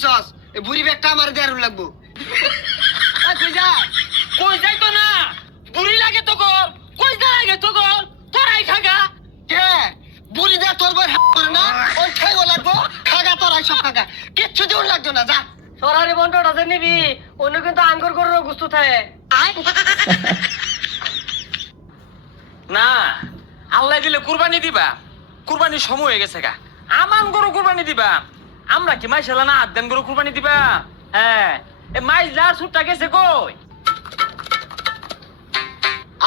দিছস এই বুড়ি ব্যাগটা আমার দেয়ার লাগবো। কই যাই তো না বুড়ি লাগে তো কর কই যা লাগে তো কর তোরাই খাগা কে বুড়ি দেয়া তোর বই করে না ওই ঠেগো লাগবো খাগা তোরাই সব খাগা কিচ্ছু দিউন লাগতো না যা। সরারি বন্টটা যে নিবি অন্য কিন্তু আঙ্গুর গরুর গুস্তু থাকে না আল্লাহ দিলে কুরবানি দিবা কুরবানির সময় হয়ে গেছে গা আমান গরু কুরবানি দিবা আমরা কি মাইশালা না আদান গরু কুরবানি দিবা হ্যাঁ এ মাইজ লার সুটটা গেছে কই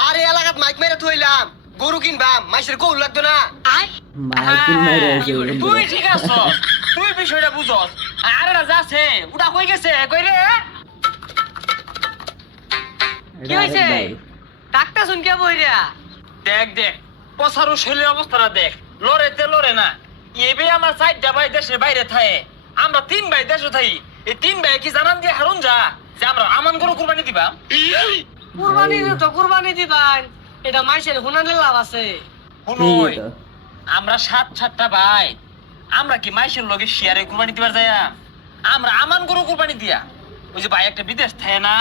আরে এলাকাত মাইক মেরে থইলাম গরু কিনবাম মাইসের কৌল লাগতো না। মাইকিন মাইরে আছে তুই ঠিক আছ তুই বিষয়টা বুঝস আরে রাজা আছে উড়া কই গেছে কই রে কি হইছে ডাক্তার শুন কে বইরা দেখ দেখ পসারু শৈলের অবস্থাটা দেখ লড়েতে লড়ে না এবে আমার চারটা ভাই দেশের বাইরে থাকে আমরা 3 ভাই দেশে থাকি এই 3 ভাই কি জানান দিয়ে হারুন যা যে আমরা আমান গরু কুরবানি দিবা কুরবানি দিবান এটা মাইসের হুনানের লাভ আছে। শুনুই আমরা 7-7টা ভাই আমরা কি মাইশের লগে শেয়ারে কুরবানি দিবার যায়া আমরা আমান গরু কুরবানি দিয়া ওই যে ভাই একটা বিদেশ থাকে না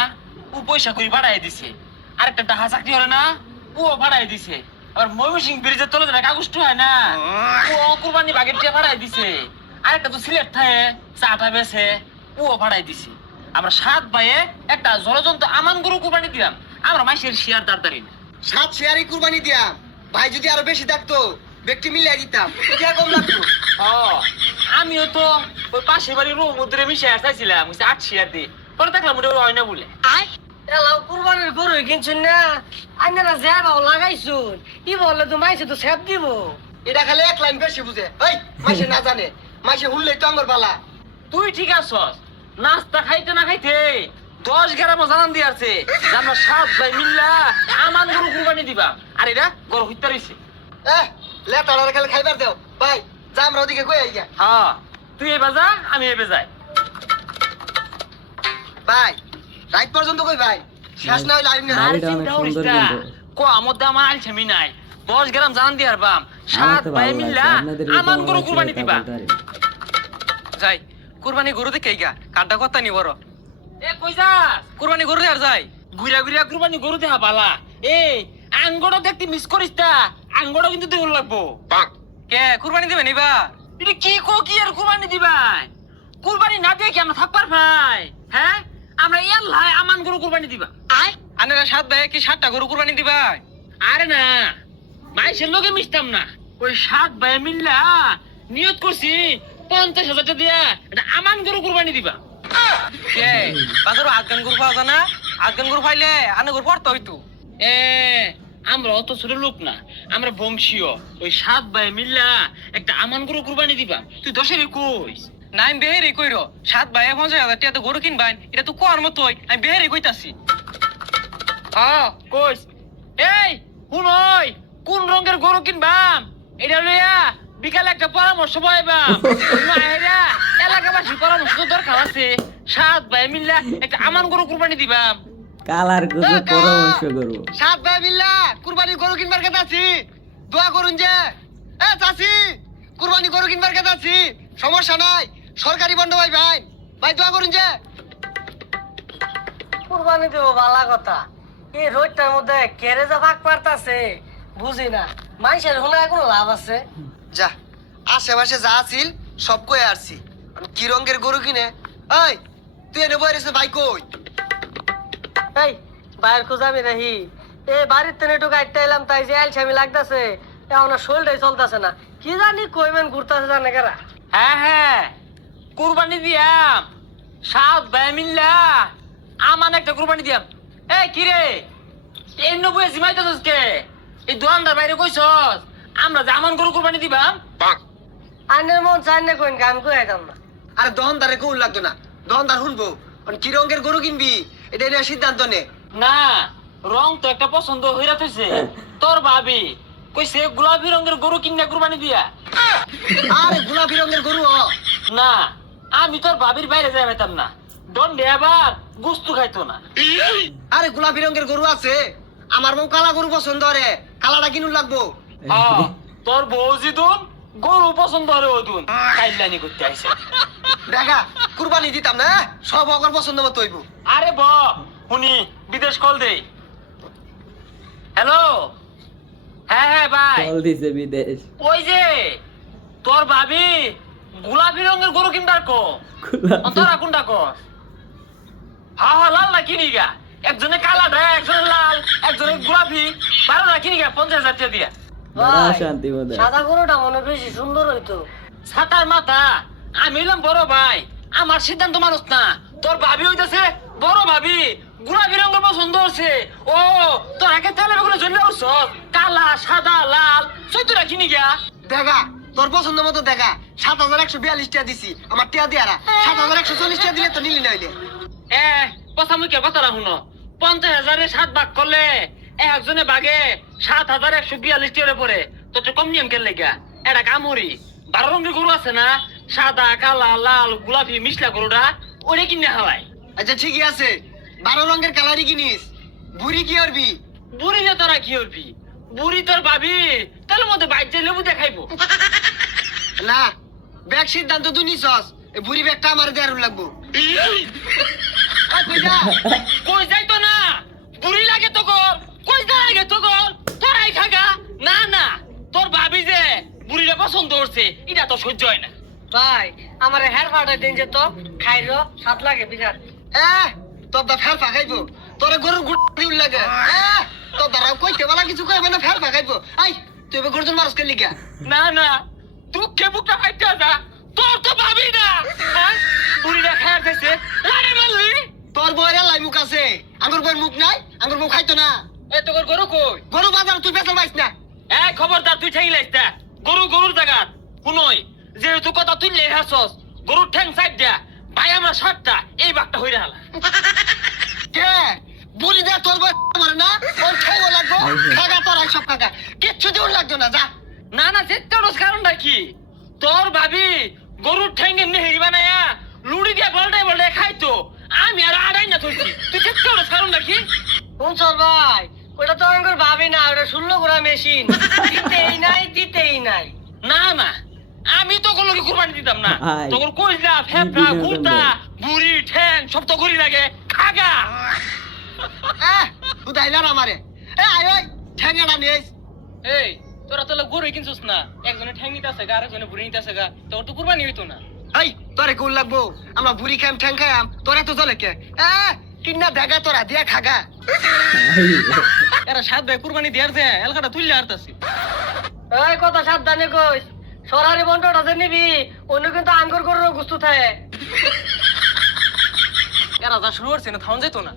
ও পয়সা কই বাড়াই দিছে আরেকটা টাকা চাকরি হলে না ও বাড়াই দিছে আবার ময়মনসিং ব্রিজের তলে যে কাগজটা হয় না ও কুরবানি বাগের টিয়া বাড়াই দিছে আরেকটা তো সিলেট থাকে চাটা বেছে ও বাড়াই দিছে আমরা 7 ভাইয়ে একটা জলজন্ত আমান গরু কুরবানি দিলাম আমরা মাইশের শেয়ার দাঁড়ারি না 7 শেয়ারই কুরবানি দিয়াম ভাই যদি আরো বেশি থাকতো ব্যক্তি মিলিয়ে দিতাম এটা কম লাগতো। আমিও তো ওই পাশের বাড়ির রুমুদ্রে মিশে চাইছিলাম 8 শেয়ার দিয়ে পরে দেখলাম ওটা হয় না বলে এলাও কুরবানির গরু কিনছুন না আইনারা যাবাও লাগাইছুন কি বলে তো মাইসে তো সেব দিব এটা খালি এক লাইন বেশি বুঝে ওই মাইসে না জানে মাইসে হুললেই তো আঙ্গর বালা। তুই ঠিক আছস নাস্তা খাইতে না খাইতে 10 গ্রামও জানান দিয়ে আছে যে আমরা 7 ভাই মিল্লা আমান গরু কুরবানি দিবা আর এটা গরু হইতে রইছে লেটাড়ার খালি খাইবার দেও ভাই যা আমরা ওদিকে কই আইয়া। হ্যাঁ তুই এবার যা আমি এবার যাই ভাই রাত পর্যন্ত কই ভাই শেষ না হইলে আইন না। আর বাড়িটা অনেক চিন্তা করিস সুন্দর না কিন্তু। কো আমদে আমার আলছেমি নাই 10 গ্রাম জানান দিয়ে আরবাম আমার 7 তো ভাই ভালো মিল্লা লাগছে আপনাদের আমান গরু কেমন কুরবানি লাগছে দিবা তা বলতে পারেন। যাই কুরবানি গরু দেখে গা কাটা কথা নি বড় এ কই যাস কুরবানি গরু আর যাই গুইরা গুইরা কুরবানি গরু দেখা পালা এই আঙ্গড় দেখতে মিস করিস তা আঙ্গড় কিন্তু দেহ লাগবো কে কুরবানি দিবেন এবার এটা কি কো কি আর কুরবানি দিবাই কুরবানি না দিয়ে কি আমরা থাকবার ভাই হ্যাঁ আমরা এল্লাই আমান গরু কুরবানি দিবা আনেরা 7 ভাই কি 7টা গরু কুরবানি দিবা আরে না মাইসের লোকে মিশতাম না ওই 7 ভাই মিল্লা নিয়ত করছি 50,000 টাকা দিয়া এটা আমান গরু কুরবানি দিবা কে বাজারও আটগান গরু পাওয়া যায় না আটগান গরু পাইলে আনে গরু পড়তে হইতো এ আমরা অত ছোট লোক না আমরা বংশীয় ওই 7 ভাই মিল্লা একটা আমান গরু কুরবানি দিবা তুই 10-এর কইস নাইম বেহেরে কইরো 7 ভাই 50,000 টাকা তো গরু কিনবাই এটা তো কোয়ার মতোই আমি বেহেরে কইতাছি হ্যাঁ কইস এই কোন ওই কোন রঙের গরু কিনবাম এটা লইয়া বিকালে একটা পরামর্শ পাইবাম না হেরা এলাকাবাসী পরামর্শ তো দরকার আছে 7 ভাই মিল্লা একটা আমান গরু কুরবানি দিবাম কালার গরু পরামর্শ করবো 7 ভাই মিল্লা কুরবানি গরু কিনবার কথা আছি দোয়া করুন যে চাচি কুরবানি গরু কিনবার কথা আছি সমস্যা নাই সরকারি বন্ধ ভাই ভাই ভাই দোয়া করুন যে। কুরবানি দেব ভালো কথা এই রোডটার মধ্যে কেড়ে যা ভাগ পারতাছে বুঝি না মাইসের হুনায় কোনো লাভ আছে যা আশেপাশে যা আছিল সব কই আসছি কি রঙের গরু কিনে এই তুই এনে বই রেছে ভাই কই এই বাইরে খুঁজাবি নাহি এই বাড়ির তেনে একটু গাইতে এলাম তাই যে আলছামি লাগতাছে এখন শরীরটাই চলতেছে না কি জানি কইবেন ঘুরতেছে জানে কেরা হ্যাঁ হ্যাঁ কুরবানি দিয়াম 7 ভাই মিল্লা আমান একটা কুরবানি দিয়াম এই কি রে এই নবুয়ে জিমাইতেছস কে এই দোকানদার বাইরে কইছস আমরা যে আমান গরু কুরবানি দিবাম আইনের মন চাই না কইন কাম করে দাম না আরে দহনদারে কৌল লাগতো না দহনদার শুনবো কি রঙের গরু কিনবি এটা নিয়ে সিদ্ধান্ত নে। না রং তো একটা পছন্দ হইরা থইছে তোর ভাবি কইছে গোলাপি রঙের গরু কিনা কুরবানি দিয়া আরে গোলাপি রঙের গরু না আমি তোর ভাবির বাইরে যাই পাইতাম না দণ্ডে আবার গুস্তু খাইতো না আরে গোলাপি রঙের গরু আছে আমার বউ কালা গরু পছন্দ রে কালাটা কিনুন লাগবো তোর বউ জিদুন গরু পছন্দ হলে ওদুন কাইলানি করতে আইছে। দেখা কুরবানি দিতাম না, সব অগর পছন্দ মতো হইব। আরে শুনি বিদেশ কল দেই। হ্যালো, হ্যাঁ হ্যাঁ ভাই, কল দিছে বিদেশ। ওই যে তোর ভাবি গোলাপি রঙের গরু কিনবার কো, তোরা কোনটা কর? হ্যাঁ হ্যাঁ, লাল না কিনি গা, একজনে কালা দেয়, একজনে লাল, একজনে গোলাপি, 12 না কিনি গা, 50,000 টাকা দিয়া। ভাই, শান্তি বোধ সাদা গরুটা মনে হয় বেশি সুন্দর হইতো। ছাতার মাথা, আমি হইলাম বড় ভাই, আমার সিদ্ধান্ত মানুষ না। তোর ভাবি হইতেছে বড় ভাবি, গোলাপি রঙের পছন্দ হচ্ছে। ও তোর আগে তেলের বেগুনে জ্বলে উঠছ, কালা সাদা লাল 14টা কিনি গা। দেখা তোর পছন্দ মতো দেখা, 7,142 টাকা দিছি, আমার টিয়া দিয়ারা 7,140 টাকা দিলে তো নিলি না হইলে। কথা মুখে কথা শুনো, 50,000 7 ভাগ করলে একজনে বাগে 7,142 টাকা পরে, তো কম নিয়ম কেন লেগা? এটা কামড়ি 12 রঙের গরু আছে না, সাদা কালা লাল গোলাপি মিশলা গরুটা, ওরে কিনে হালাই। আচ্ছা ঠিকই আছে, 12 রঙের কালারই কিনিস, বুড়ি কি করবি? বুড়ি যে তোরা কি করবি? বুড়ি তোর ভাবি তাহলে মধ্যে বাইক লেবু দেখাইবো। না, ব্যাগ সিদ্ধান্ত তুই নিছস, এই বুড়ি ব্যাগটা আমার দেয়ার লাগবো। কই যাইতো না, বুড়ি লাগে তো কর, কই যা লাগে তো কর, তোরাই খাগা। না না, তোর ভাবি যে বুড়িটা পছন্দ করছে, এটা তো সহ্য হয় না। ভাই, আমার হেয়ার ফাটা দিন যে তো খাইরো স্বাদ লাগে বিরাট। তোর দা ফের ফাঁকাইবো, তোর গরুর গুড় দিউল লাগে। তোর দ্বারা কইতে বলা কিছু কইবে না, ফের ফাঁকাইবো। আই তুই এবার গরুজন মানুষ কে লিগা? না না, দুঃখে বুকটা ফাইতে যা, তোর তো ভাবি না। হ্যাঁ, বুড়িটা খায় খাইছে, লারে মারলি। তোর বইয়ের লাই মুখ আছে, আঙ্গুর বইয়ের মুখ নাই, আঙ্গুর মুখ খাইতো না। এ তোর গরু কই? গরু বাজার তুই বেচার পাইস না। খবরদার, তুই ঠেং লাইস না, গরুর জায়গা শুনই। যেহেতু কথা তুই লে হাসস, গরুর ঠ্যাং সাইড দিয়া, ভাই আমরা 7টা, এই বাঘটা হইরে হালা। কে বুড়ি দে তোর বই মারে না, ওর খাইও লাগবো, খাগা তোর আর সব খাগা, কিচ্ছু দিউল লাগতো না, যা। না না, চেষ্টার কারণটা কি? তোর ভাবি গরুর ঠ্যাং এমনি হেরি বানায়া লুড়ি দিয়া বলটাই খাইতো, আমি আর আড়াই না থইছি। তুই চেষ্টার কারণটা কি? শুনছর ভাই, ওটা তো আমার ভাবি না, ওটা 16 গোড়া মেশিন, দিতেই নাই। না না, আমি তো কোনো কুরবানি দিতাম না। আয়। তোর কইলা ফেফড়া কুর্তা বুড়ি ঠ্যাং সব তো করি লাগে, খাগা। তুই দাইলার আমারে, আয় ওই ঠ্যাঙ্গাটা নিয়েস। এই তোরা তো গরু কিনছিস না, একজনে ঠ্যাং নিতে আছে গা, আরেকজনে বুড়ি নিতে আছে গা, তোর তো কুরবানি হইতো না। এই তোরে কোন লাগবো, আমরা বুড়ি খাইম ঠ্যাং খাইম, তোরা তো চলে কে? কিন্না দেখা তোরা দিয়া খাগা। এরা 7 ভাই কুরবানি দেয়ার যে এলাকাটা তুললে হারতাছি। এই কথা সাবধানে কইস, সরারি বন্টটা যে নিবি, অন্য কিন্তু আঙ্গুর গরুর গুস্তু থাকে। এরা যা শুরু করছে না, থাউন যেত না।